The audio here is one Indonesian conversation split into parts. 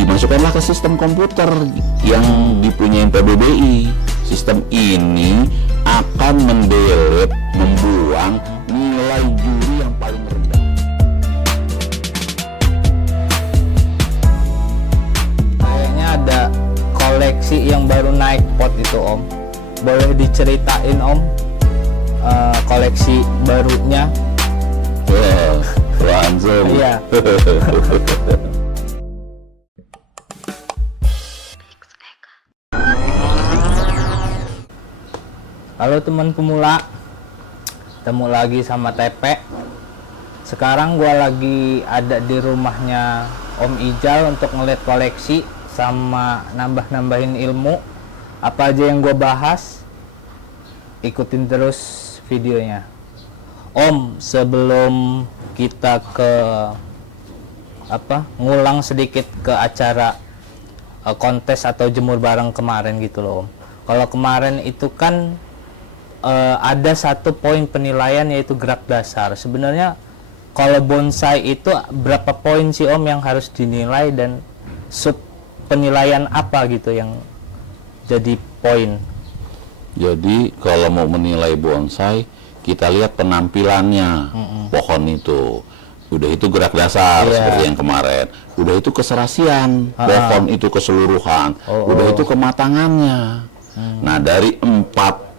dimasukkanlah ke sistem komputer yang dipunyai PBBI. Sistem ini akan mendelete, membuang nilai juri yang paling rendah. Kayaknya ada koleksi yang baru naik pot itu Om. Boleh diceritain Om koleksi barunya? Langsung. Iya. Halo teman pemula, ketemu lagi sama Tepe. Sekarang gua lagi ada di rumahnya Om Ijal untuk ngeliat koleksi sama nambah-nambahin ilmu. Apa aja yang gua bahas, ikutin terus videonya. Om, sebelum kita ngulang sedikit ke acara kontes atau jemur bareng kemarin gitu loh Om. Kalau kemarin itu kan ada satu poin penilaian yaitu gerak dasar. Sebenarnya kalau bonsai itu berapa poin sih Om yang harus dinilai dan sub penilaian apa gitu yang jadi poin? Jadi kalau mau menilai bonsai, kita lihat penampilannya pohon itu. Udah itu gerak dasar seperti yang kemarin. Udah itu keserasian pohon itu keseluruhan. Udah itu kematangannya. Nah dari 4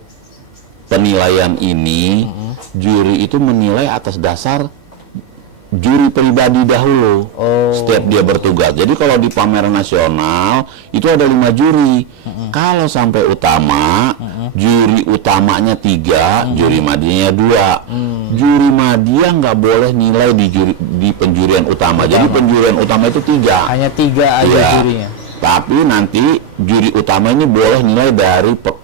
penilaian ini, juri itu menilai atas dasar juri pribadi dahulu. Setiap dia bertugas. Jadi kalau di pameran nasional itu ada 5 juri. Kalau sampai utama, juri utamanya 3, juri madianya 2. Juri madia nggak boleh nilai di penjurian utama. Jadi penjurian utama itu 3. Hanya 3 aja jurinya. Tapi nanti juri utama ini boleh nilai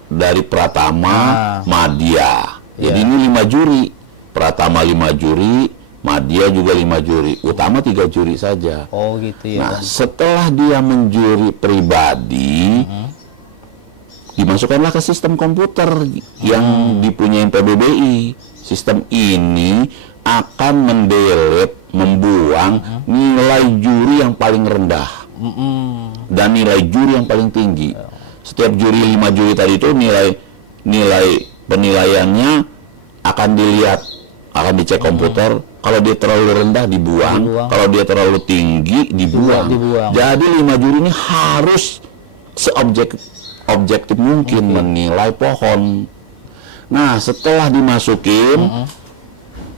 dari Pratama, Madya. Jadi ini 5 juri. Pratama 5 juri, Madya juga 5 juri. Utama 3 juri saja. Oh gitu ya. Nah, setelah dia menjuri pribadi, dimasukkanlah ke sistem komputer yang dipunyai PBBI. Sistem ini akan mendelete, membuang nilai juri yang paling rendah. Dan nilai juri yang paling tinggi. Setiap juri 5 juri tadi itu nilai penilaiannya akan dilihat, akan dicek komputer. Kalau dia terlalu rendah dibuang, kalau dia terlalu tinggi dibuang. Jadi 5 juri ini harus seobjektif mungkin menilai pohon. Nah setelah dimasukin,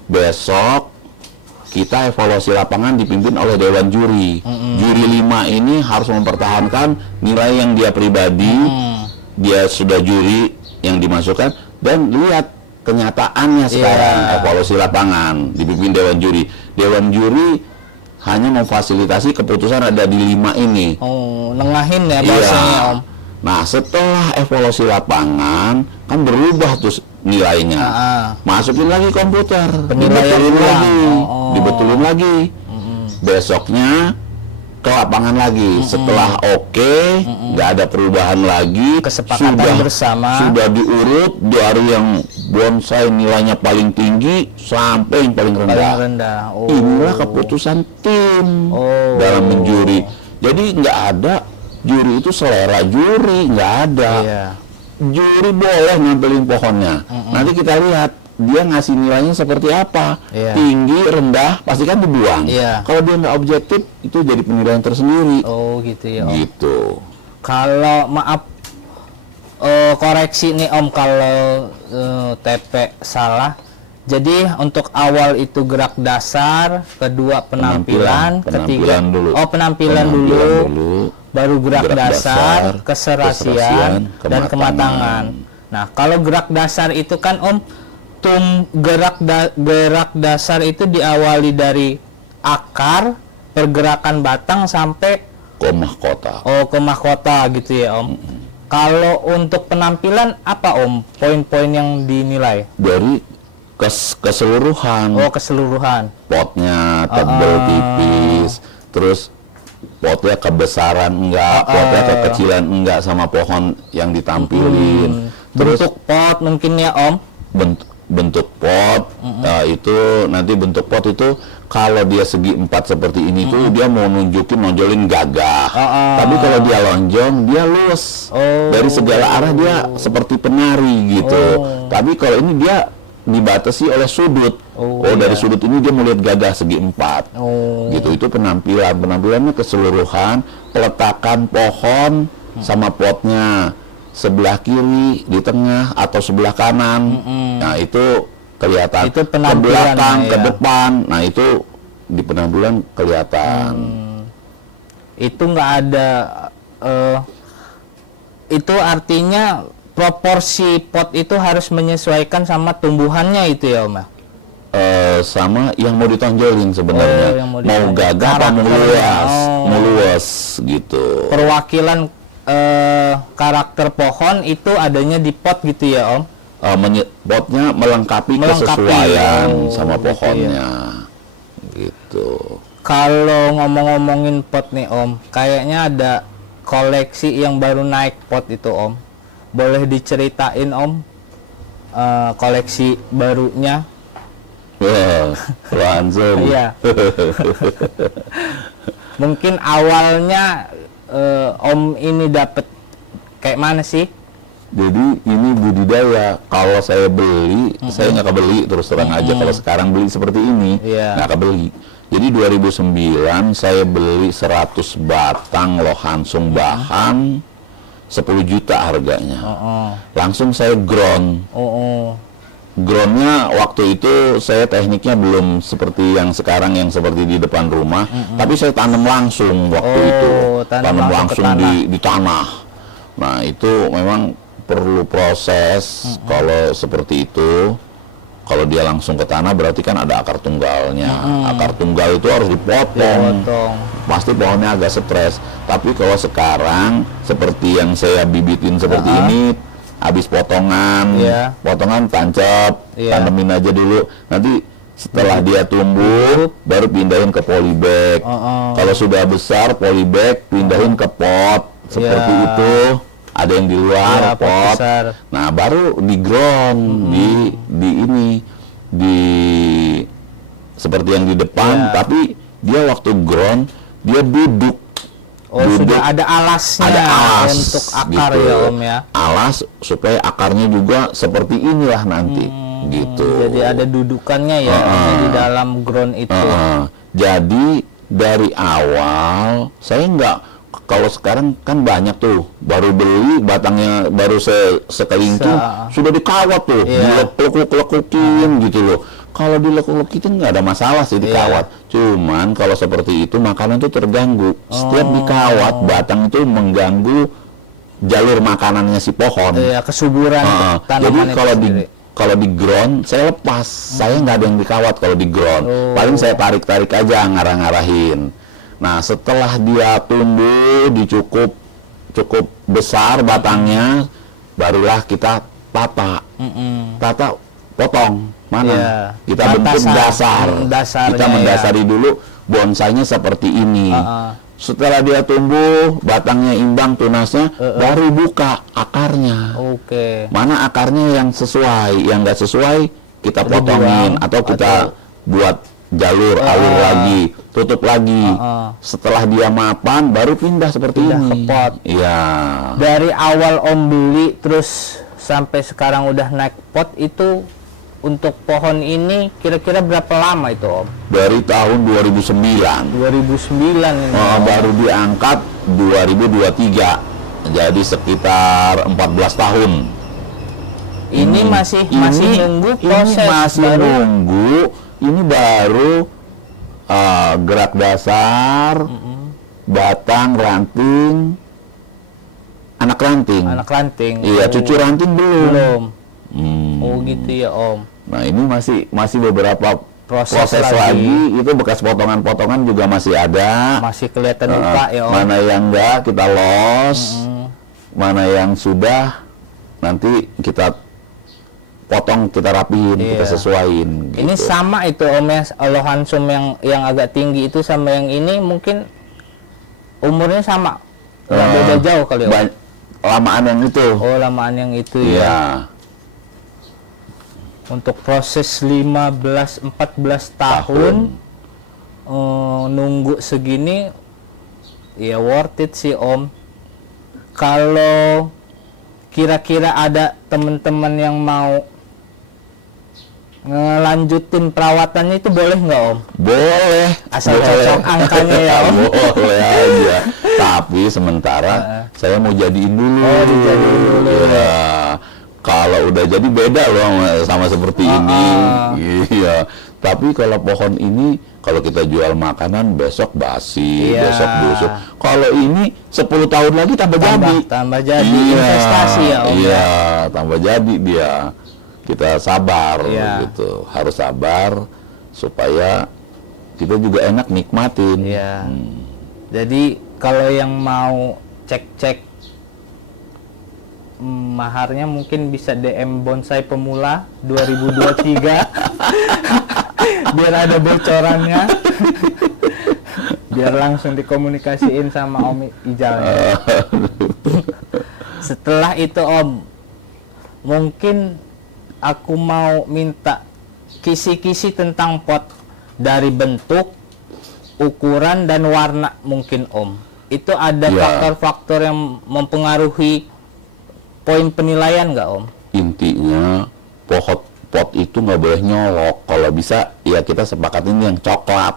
besok kita evaluasi lapangan dipimpin oleh Dewan Juri. Juri 5 ini harus mempertahankan nilai yang dia pribadi, dia sudah juri yang dimasukkan, dan lihat kenyataannya sekarang, evaluasi lapangan, dipimpin Dewan Juri. Dewan Juri hanya memfasilitasi keputusan ada di 5 ini. Nengahin ya bahasanya Om. Nah setelah evaluasi lapangan, kan berubah tuh nilainya. Masukin lagi komputer, dibetulin lagi, dibetulin lagi. Besoknya ke lapangan lagi. Setelah nggak ada perubahan lagi, Kesepakatan bersama. sudah diurut dari yang bonsai nilainya paling tinggi sampai yang paling rendah. Inilah keputusan tim dalam menjuri. Jadi nggak ada juri itu selera juri, nggak ada. Juri boleh nampilin pohonnya. Nanti kita lihat dia ngasih nilainya seperti apa. Tinggi, rendah, pastikan dibuang. Kalau dia nggak objektif, itu jadi penilaian tersendiri. Oh gitu ya Om. Gitu. Kalau maaf koreksi nih Om kalau TP salah. Jadi untuk awal itu gerak dasar, kedua penampilan, ketiga dulu. penampilan dulu. Baru gerak dasar, keserasian, dan kematangan. Nah, kalau gerak dasar itu kan Om, gerak dasar itu diawali dari akar, pergerakan batang sampai ke mahkota. ke mahkota gitu ya Om. Kalau untuk penampilan apa Om? Poin-poin yang dinilai? Dari keseluruhan. Keseluruhan. Potnya tebal tipis, terus potnya kebesaran enggak, potnya kekecilan enggak sama pohon yang ditampilin. Bentuk pot mungkin ya Om? bentuk pot. Itu nanti bentuk pot itu kalau dia segi 4 seperti ini tuh dia mau nonjolin gagah. Tapi kalau dia lonjong dia luas. Dari segala arah dia seperti penari gitu. Tapi kalau ini dia dibatasi oleh sudut. Dari sudut ini dia mau lihat gagah segi 4. Gitu. Itu penampilannya keseluruhan, peletakan pohon sama potnya sebelah kiri, di tengah atau sebelah kanan. Nah, itu kelihatan. Itu ke belakang, penampilannya, ke ya. depan. Nah, itu di penampilan kelihatan. Itu nggak ada itu artinya proporsi pot itu harus menyesuaikan sama tumbuhannya itu ya, Om ya? Sama yang mau ditonjolin sebenarnya. yang mau Mau ditonjol. gagah apa mau Karakternya. luas, mau luas gitu. Perwakilan karakter pohon itu adanya di pot gitu ya, Om? Potnya melengkapi Melengkapi. kesesuaian sama Gitu ya. pohonnya. Gitu. Kalau ngomong-ngomongin pot nih, Om, kayaknya ada koleksi yang baru naik pot itu, Om. Boleh diceritain, Om, koleksi barunya? Wah, langsung. Iya. Mungkin awalnya Om ini dapat kayak mana sih? Jadi ini budidaya. Kalau saya beli, saya nggak kebeli terus terang aja. Kalau sekarang beli seperti ini, Iya. nggak kebeli. Jadi 2009 saya beli 100 batang lohansung bahan 10 juta harganya. Langsung saya ground. Groundnya waktu itu saya tekniknya belum seperti yang sekarang yang seperti di depan rumah, tapi saya tanam langsung waktu itu, tanam langsung ke di tanah. Nah itu memang perlu proses. Kalau seperti itu, kalau dia langsung ke tanah berarti kan ada akar tunggalnya. Akar tunggal itu harus dipotong. Pasti pohonnya agak stres. Tapi kalau sekarang seperti yang saya bibitin seperti ini, habis potongan, potongan tancap, tanemin aja dulu. Nanti setelah dia tumbuh, baru pindahin ke polybag. Kalau sudah besar, polybag pindahin ke pot seperti itu. Ada yang di luar pot. Nah, baru di ground, di seperti yang di depan. Tapi dia waktu ground, dia duduk. Sudah ada alasnya, ada alas untuk akar gitu. ya, Om ya. Alas supaya akarnya juga seperti inilah nanti gitu. Jadi ada dudukannya ya di dalam ground itu. Jadi dari awal saya nggak, kalau sekarang kan banyak tuh baru beli batangnya baru sekelingking sudah dikawat tuh, dilekuk-lekukin gitu loh. Kalau dilekuk-lekukin nggak ada masalah sih dikawat. Cuman kalau seperti itu makanan itu terganggu. Setiap dikawat batang itu mengganggu jalur makanannya si pohon. Kesuburan Jadi tanaman kalau di ground saya lepas, saya nggak ada yang dikawat kalau di ground. Paling saya tarik-tarik aja, ngarah-ngarahin. Nah setelah dia tumbuh cukup besar batangnya, barulah kita tata potong mana kita bentuk dasar, kita mendasari dulu bonsainya seperti ini. Setelah dia tumbuh batangnya imbang tunasnya, baru buka akarnya. Mana akarnya yang sesuai, yang nggak sesuai kita potongin atau kita buat jalur alur lagi, tutup lagi. Setelah dia mapan baru pindah seperti ini ke pot. Iya. Dari awal Om beli terus sampai sekarang udah naik pot itu, untuk pohon ini kira-kira berapa lama itu, Om? Dari tahun 2009. 2009 ini. Baru diangkat 2023. Jadi sekitar 14 tahun. Ini masih nunggu proses. Ini masih nunggu. Ini baru gerak dasar, batang, ranting, anak ranting. Iya, cucu ranting belum. Gitu ya, Om. Nah ini masih beberapa proses lagi. Itu bekas potongan-potongan juga masih ada. Masih kelihatan luka ya, Om. Mana yang enggak kita los, mana yang sudah nanti kita potong, kita rapihin, kita sesuaiin. Ini gitu. sama itu, Om ya, lohansum yang agak tinggi itu sama yang ini mungkin umurnya sama, nggak beda jauh kali, Om. Lamaan yang itu. Lamaan yang itu ya. Untuk proses 14 tahun nunggu segini ya worth it sih Om. Kalau kira-kira ada teman-teman yang mau ngelanjutin perawatannya itu boleh nggak Om? Boleh, Asal cocok angkanya ya Om. boleh aja. Tapi sementara saya mau jadiin dulu. Oh, dijadiin dulu. Ya, kalau udah jadi beda loh sama seperti ini. Iya. Tapi kalau pohon ini, kalau kita jual makanan besok basi, Iya. besok busuk. Kalau ini 10 tahun lagi tambah jadi. Tambah jadi Iya, investasi ya Om. Iya, tambah jadi dia. Kita sabar Iya. gitu. Harus sabar supaya kita juga enak nikmatin. Iya. Jadi kalau yang mau cek-cek maharnya mungkin bisa DM Bonsai Pemula 2023 biar ada bocorannya, biar langsung dikomunikasiin sama Om Ijalnya. Setelah itu Om, mungkin aku mau minta kisi-kisi tentang pot dari bentuk, ukuran, dan warna mungkin Om. Itu ada Ya. faktor-faktor yang mempengaruhi poin penilaian nggak Om? Intinya pot itu nggak boleh nyolok. Kalau bisa ya kita sepakatin yang coklat.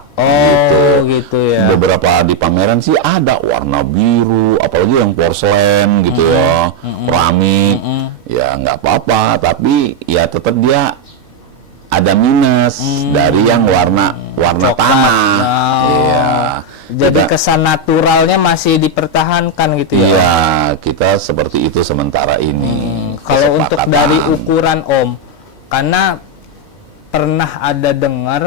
Gitu ya. Beberapa di pameran sih ada warna biru, apalagi yang porselen gitu ya, keramik. Ya nggak apa-apa, tapi ya tetap dia ada minus dari yang warna Coklat. tanah. Iya. Jadi Kita- kesan naturalnya masih dipertahankan gitu ya. Iya, kita seperti itu sementara ini. Kalau untuk Kesepakatan. dari ukuran Om, karena pernah ada dengar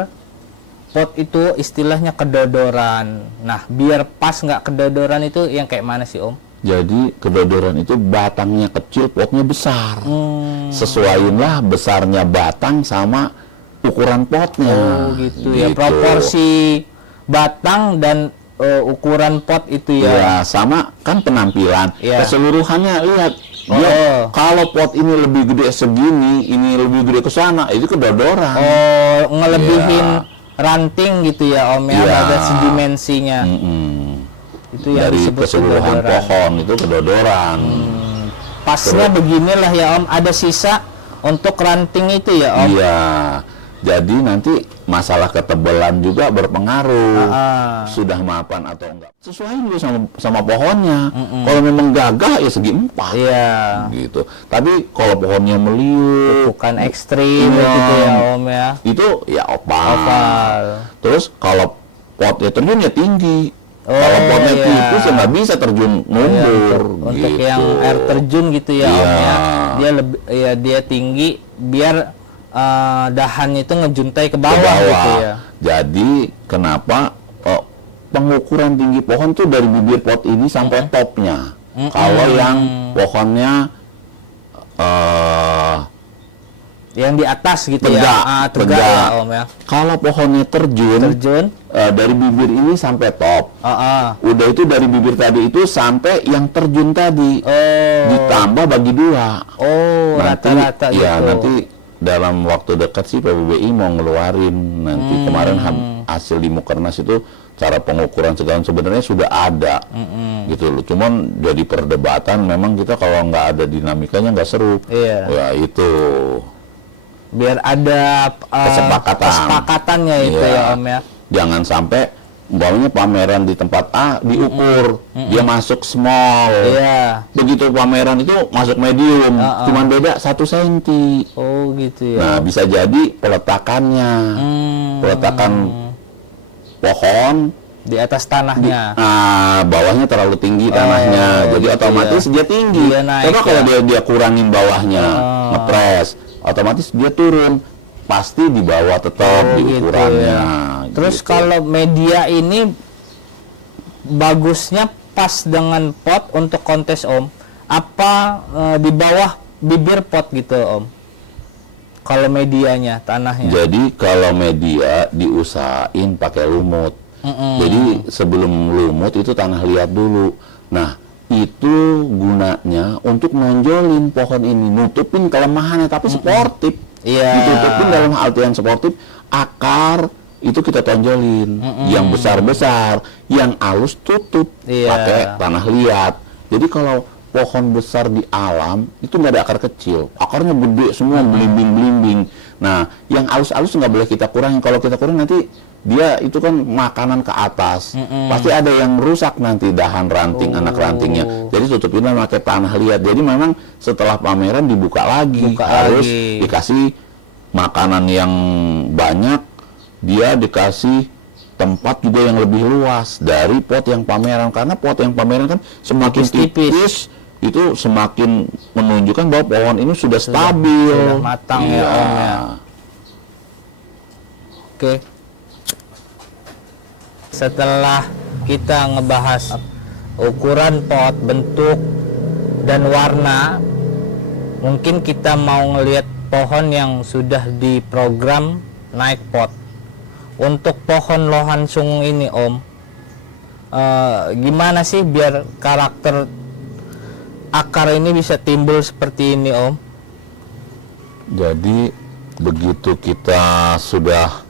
pot itu istilahnya kedodoran. Nah, biar pas nggak kedodoran itu yang kayak mana sih Om? Jadi kedodoran itu batangnya kecil, potnya besar. Sesuaiinlah besarnya batang sama ukuran potnya. Oh gitu ya, proporsi batang dan ukuran pot itu ya. Ya, sama kan penampilan. Iya. Keseluruhannya lihat. Dia kalau pot ini lebih gede segini, ini lebih gede ke sana, itu kedodoran. Oh, ngelebihin Iya. ranting gitu ya Om ya, Iya. ada dimensinya. Itu yang Dari disebut keseluruhan kedodoran. pohon itu kedodoran. Pasnya beginilah ya Om, ada sisa untuk ranting itu ya Om. Iya. Jadi nanti masalah ketebalan juga berpengaruh. Sudah mapan atau enggak. Sesuaiin dulu sama pohonnya. Kalau memang gagah ya segi 4. Iya. Gitu. Tapi kalau pohonnya meliuk, Bukan ekstrim Iya. gitu ya Om ya. itu ya opal. Opal. Terus kalau potnya terjun ya tinggi. Oh, Kalau potnya iya. tipis ya nggak bisa terjun mundur. Untuk gitu. yang air terjun gitu ya Om Iya. ya. Dia lebih ya dia tinggi biar dahannya itu ngejuntai ke bawah, gitu ya. Jadi kenapa pengukuran tinggi pohon tuh dari bibir pot ini sampai topnya. Kalau yang pohonnya Yang di atas gitu tegak, ya. Tegak ya Om ya. kalau pohonnya terjun, Terjun. dari bibir ini sampai top. Udah itu dari bibir tadi itu sampai yang terjun tadi. Ditambah bagi 2. Rata-rata gitu. Ya, nanti dalam waktu dekat sih PBBI mau ngeluarin nanti. Kemarin hasil di Mukernas itu cara pengukuran segala sebenarnya sudah ada gitu loh. Cuman jadi perdebatan, memang kita kalau nggak ada dinamikanya nggak seru. Iya. Ya itu Biar ada kesepakatannya itu Iya. ya Om ya. Jangan sampai umpamanya pameran di tempat A diukur, dia masuk small. Iya. Begitu pameran itu masuk medium, cuman beda 1 senti. Oh gitu ya. Nah, bisa jadi peletakannya, peletakan pohon, Di atas tanahnya. bawahnya terlalu tinggi tanahnya, jadi gitu otomatis ya. dia tinggi. Dia naik Coba kalau ya. dia kurangin bawahnya, ngepres, otomatis dia turun, pasti di bawah tetap di gitu ukurannya. ya. Terus gitu. kalau media ini bagusnya pas dengan pot untuk kontes Om. Apa di bawah bibir pot gitu Om? Kalau medianya, tanahnya. Jadi kalau media diusahain pakai lumut. Jadi sebelum lumut itu tanah liat dulu. Nah, itu gunanya untuk nonjolin pohon ini, nutupin kelemahannya, tapi sportif. Iya. Ditutupin dalam artian sportif, akar itu kita tonjolin, yang besar-besar, yang halus tutup pakai tanah liat. Jadi kalau pohon besar di alam itu nggak ada akar kecil, akarnya gede semua, belimbing-belimbing. Nah, yang halus-halus nggak boleh kita kurangin. Kalau kita kurang nanti dia itu kan makanan ke atas, pasti ada yang rusak nanti dahan ranting, anak rantingnya. Jadi tutupinlah pakai tanah liat. Jadi memang setelah pameran dibuka lagi, harus dikasih makanan yang banyak, dia dikasih tempat juga yang lebih luas dari pot yang pameran, karena pot yang pameran kan semakin tipis itu semakin menunjukkan bahwa pohon ini sudah stabil, sudah matang ya Om ya. Oke. Setelah kita ngebahas ukuran pot, bentuk dan warna, mungkin kita mau ngelihat pohon yang sudah diprogram naik pot. Untuk pohon lohansung ini Om, gimana sih biar karakter akar ini bisa timbul seperti ini Om? Jadi begitu kita sudah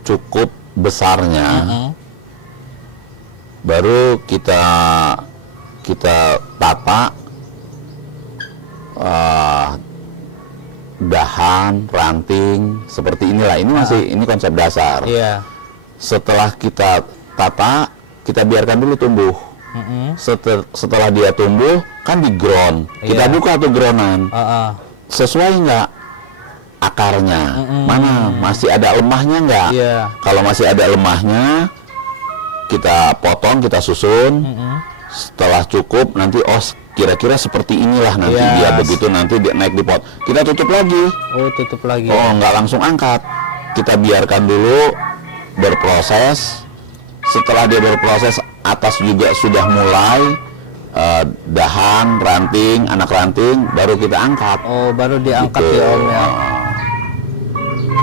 cukup besarnya, baru kita tata dahan, ranting seperti inilah. Ini masih ini konsep dasar. Setelah kita tata, kita biarkan dulu tumbuh. Setelah dia tumbuh kan di ground, kita buka tuh groundan, sesuai nggak akarnya, mana masih ada lemahnya nggak? Kalau masih ada lemahnya, kita potong, kita susun. Setelah cukup nanti kira-kira seperti inilah nanti dia, begitu nanti dia naik di pot, kita tutup lagi. Tutup lagi. Nggak langsung angkat, kita biarkan dulu berproses. Setelah dia berproses, atas juga sudah mulai dahan, ranting, anak ranting, baru kita angkat. Baru diangkat gitu. Ya Om ya.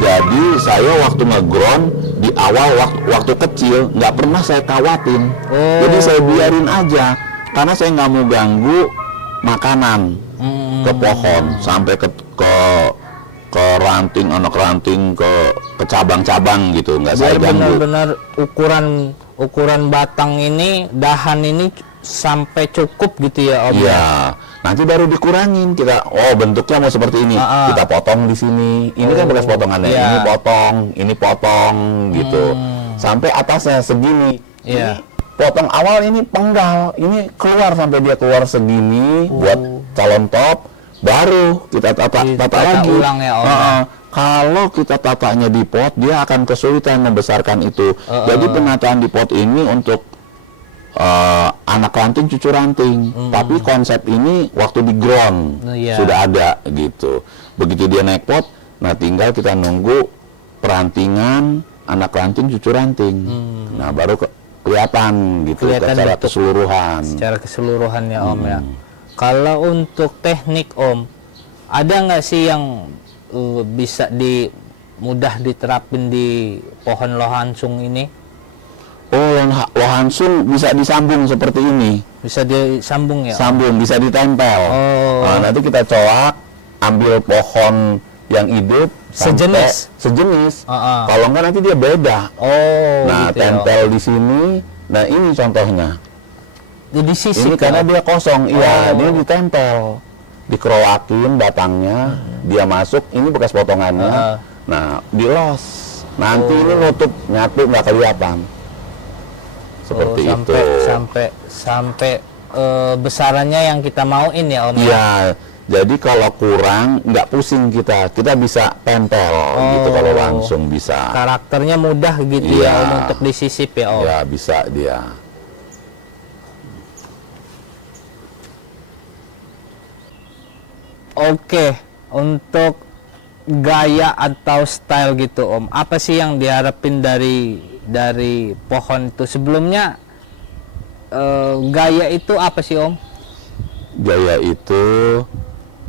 Jadi saya waktu nge-ground di awal waktu kecil nggak pernah saya kawatin. Jadi saya biarin aja, karena saya nggak mau ganggu makanan ke pohon sampai ke ranting, anak ranting, ke cabang-cabang gitu, nggak saya ganggu. Benar-benar ukuran batang ini, dahan ini sampai cukup gitu ya Om. Iya. Nanti baru dikurangin kita. Bentuknya mau seperti ini. Kita potong di sini. Ini kan bekas potongannya. Ini potong gitu. Sampai atasnya segini. Ini potong awal ini penggal. Ini keluar sampai dia keluar segini buat calon top. Baru kita tata lagi. Ulang ya Om. Kalau kita tatanya di pot, dia akan kesulitan membesarkan itu. Jadi penataan di pot ini untuk anak ranting, cucu ranting. Tapi konsep ini waktu di ground sudah ada gitu. Begitu dia naik pot, nah tinggal kita nunggu perantingan anak ranting, cucu ranting. Nah baru kelihatan gitu secara keseluruhan. Secara keseluruhan ya Om ya. Kalau untuk teknik Om, ada nggak sih yang bisa mudah diterapin di pohon lohansung ini? Lohansung bisa disambung seperti ini. Bisa disambung ya? Sambung, bisa ditempel. Nah, nanti kita colak, ambil pohon yang hidup sejenis. Kalau enggak nanti dia beda. Nah, gitu tempel di sini. Nah, ini contohnya. Jadi sisik ini karena dia kosong. Iya, dia ditempel. Dikeroakin batangnya, dia masuk, ini bekas potongannya. Nah, dilos. Nanti ini nutup, nyatu nggak kelihatan. Seperti itu. Sampai besarannya yang kita mauin ya Om. Iya. Jadi kalau kurang nggak pusing kita bisa tempel gitu kalau langsung bisa. Karakternya mudah gitu ya Om untuk disisip ya Om. Ya bisa dia. Oke, untuk gaya atau style gitu Om, apa sih yang diharapin dari pohon itu? Sebelumnya gaya itu apa sih Om? Gaya itu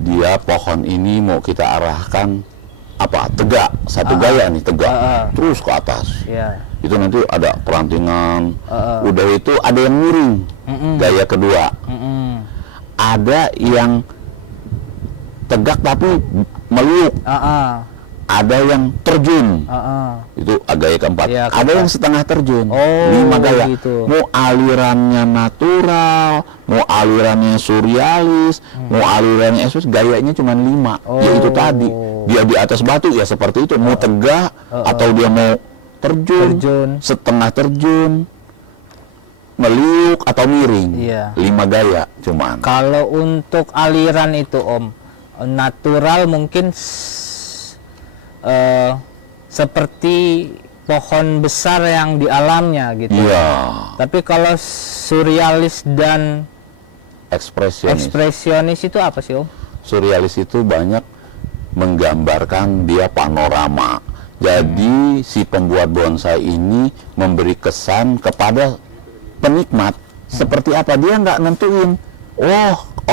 dia pohon ini mau kita arahkan tegak, satu gaya nih tegak, terus ke atas. Itu nanti ada perantingan, udah itu ada yang miring, gaya kedua. Ada yang tegak tapi meliuk, ada yang terjun, itu gaya keempat, Iya, ada yang setengah terjun, Oh, 5 gaya. gitu. Mau alirannya natural, mau alirannya surrealis, mau alirannya ekspres, gayanya cuma 5, yaitu tadi dia di atas batu ya seperti itu, mau tegak atau dia mau terjun, setengah terjun, meliuk atau miring. Iya. 5 gaya cuman. Kalau untuk aliran itu Om, natural mungkin seperti pohon besar yang di alamnya gitu. Iya. Tapi kalau surrealis dan ekspresionis itu apa sih Om? Surrealis itu banyak menggambarkan dia panorama. Jadi si pembuat bonsai ini memberi kesan kepada penikmat seperti apa, dia nggak nentuin.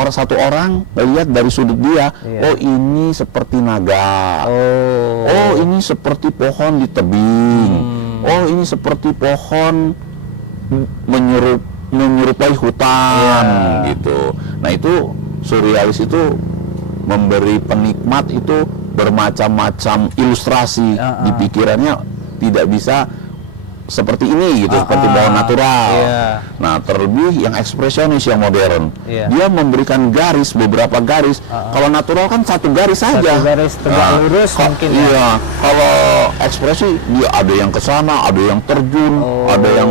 Satu orang melihat dari sudut dia, ini seperti naga, ini seperti pohon di tebing, ini seperti pohon menyerupai hutan, gitu. Nah itu surrealis itu memberi penikmat itu bermacam-macam ilustrasi di pikirannya, tidak bisa seperti ini gitu, seperti pohon natural. Nah terlebih yang ekspresionis, yang modern, dia memberikan garis, beberapa garis. Kalau natural kan satu garis saja, satu garis tegak lurus mungkin. Kalau ekspresi dia ada yang ke sana, ada yang terjun, ada yang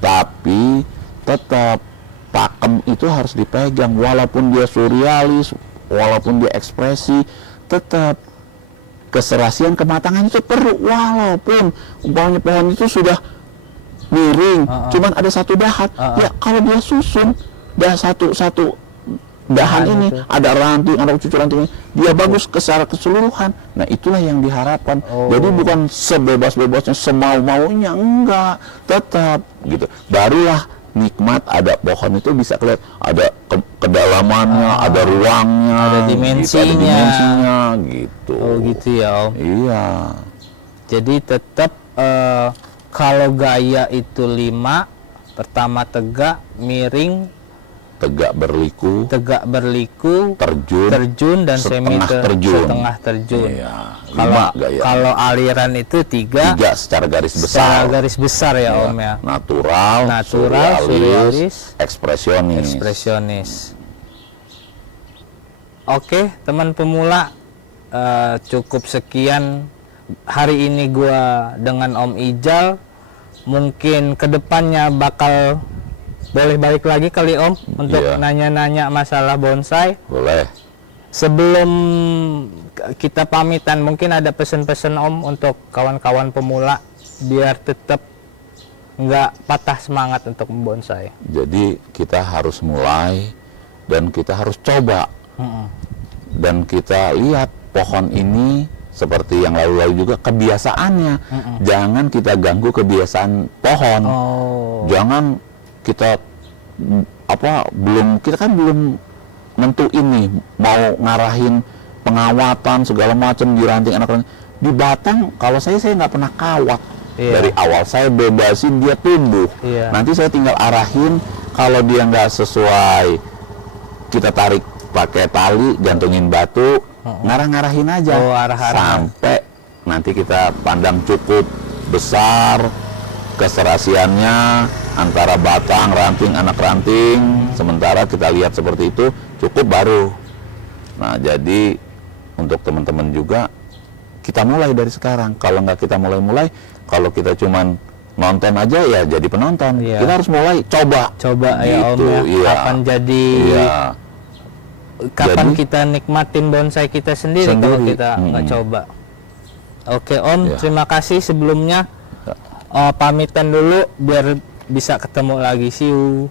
tapi tetap pakem itu harus dipegang, walaupun dia surrealis, walaupun dia ekspresi, tetap keserasian, kematangan itu perlu. Walaupun umpamanya pohon itu sudah miring, cuman ada satu dahan, ya kalau dia susun satu dahan ini itu ada ranting, ada cucu ranting, dia bagus secara keseluruhan. Nah itulah yang diharapkan. Jadi bukan sebebas-bebasnya, semau-maunya, enggak, tetap gitu. Barulah nikmat, ada pohon itu bisa kelihatan, ada kedalamannya, ada ruangnya, ada dimensinya, gitu, ada dimensinya gitu. Gitu ya Om. Iya. Jadi tetap kalau gaya itu 5, pertama tegak, miring, tegak berliku, terjun dan setengah terjun. Iya, Kalau aliran itu 3 secara garis besar ya Om ya. Natural, surrealis, ekspresionis. Oke, teman pemula, cukup sekian hari ini gua dengan Om Ijal. Mungkin kedepannya bakal boleh balik lagi kali Om untuk nanya-nanya masalah bonsai. Boleh. Sebelum kita pamitan, mungkin ada pesan-pesan Om untuk kawan-kawan pemula biar tetap nggak patah semangat untuk membonsai. Jadi kita harus mulai dan kita harus coba. Dan kita lihat pohon ini seperti yang lalu-lalu juga kebiasaannya. Jangan kita ganggu kebiasaan pohon. Jangan kita kita kan belum nentuin nih mau ngarahin pengawatan segala macam di ranting anak-anak di batang. Kalau saya nggak pernah kawat dari awal, saya bebasin dia tumbuh. Nanti saya tinggal arahin, kalau dia nggak sesuai kita tarik pakai tali, gantungin batu, ngarah-ngarahin aja sampai nanti kita pandang cukup besar keserasiannya antara batang, ranting, anak ranting. Sementara kita lihat seperti itu cukup baru. Nah jadi untuk teman-teman juga kita mulai dari sekarang. Kalau nggak kita mulai, kalau kita cuman nonton aja ya jadi penonton. Kita harus mulai coba gitu, ya Om ya. Kapan kita nikmatin bonsai kita sendiri kalau kita nggak coba. Oke Om, terima kasih sebelumnya. Pamitan dulu biar bisa ketemu lagi. See you.